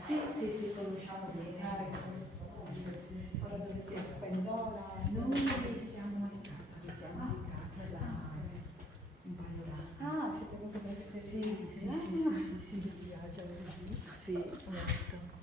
Sì, sì, sì, conosciamo bene. Ora dove siete? Qua in zona? Noi siamo abitiamo di casa da un paio d'anni. Ah, siete comunque trasferiti? Sì, Mi piace la Sicilia. sì, molto.